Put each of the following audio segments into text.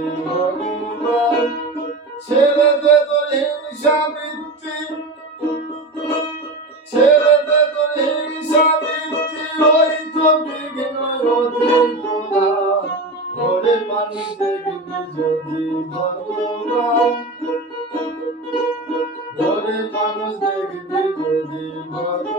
ভগবান ছেড়ে দে তোর হিংসা বৃত্তি। ছেড়ে দে তোর হিংসা বৃত্তি, ওই তো বিঘ্ন ওরে মানুষ দেখবি যদি ভগবান। ওরে মানুষ দেখবি যদি ভগবান।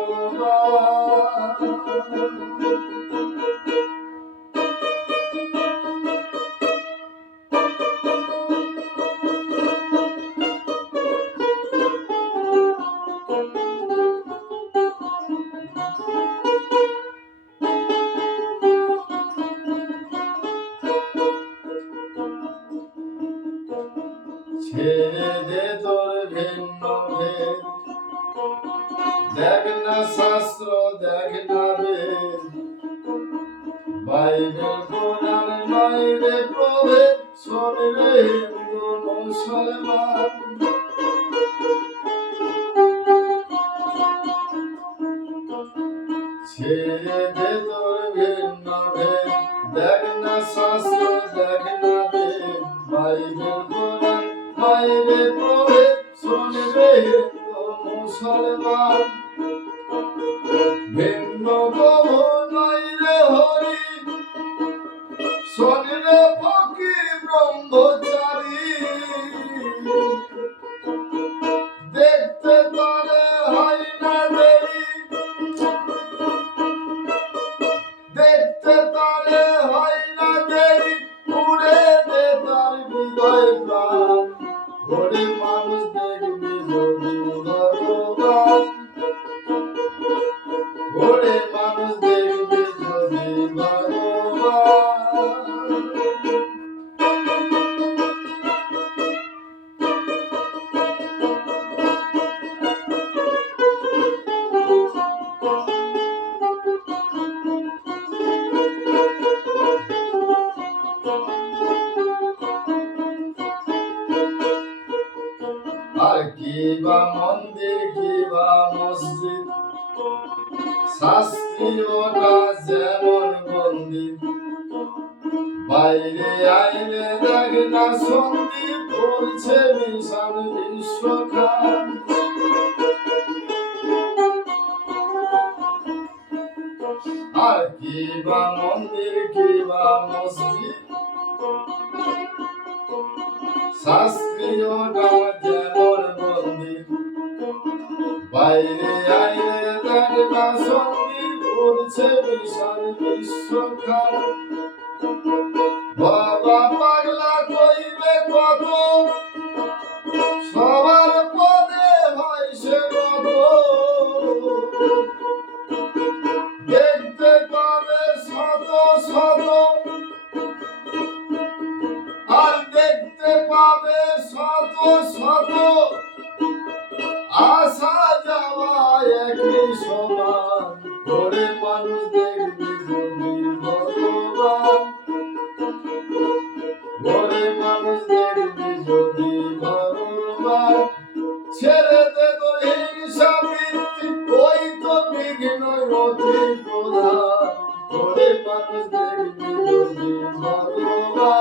ছেড়ে দে তোর ভিন্ন ভেদ। দেখ না শাস্ত্র, দেখ না বেদ। বাইবেল, কোরআন নয় রে প্রভেদ শোন রে হিন্দু, মুসলমান। ছেড়ে দে তোর ভিন্ন দেখ না শাস্ত্র, দেখ না বেদ। বাইবেল কোরআন নয় রে প্রভেদ শোন রে হিন্দু মুসলমান। ভিন্ন প্রভু নয় রে হরি শোন ফকির ব্রহ্মচারী। দেখতে তলে হয় না দেরি ঘরে মানুষ দেখবি যদি ভগবান আর কি বা মন্দির কি বা মসজিদ শাস্ত্রীয়টা যেমন মন্দির বাইরে আইলে দেখ না সন্দীপ করছে বিশাল বিশ্বখান আর কি বা মন্দির কি বা মসজিদ শাস্ত্রীয়টা আইলে দেখ না সন্দীপ করছে বিশাল বিশ্বখান বাবা পাগলা কইবে কত সবার পদে হয় সে কত দেখতে পাবে শত শত আর দেখতে পাবে শত শত আর Jehovah.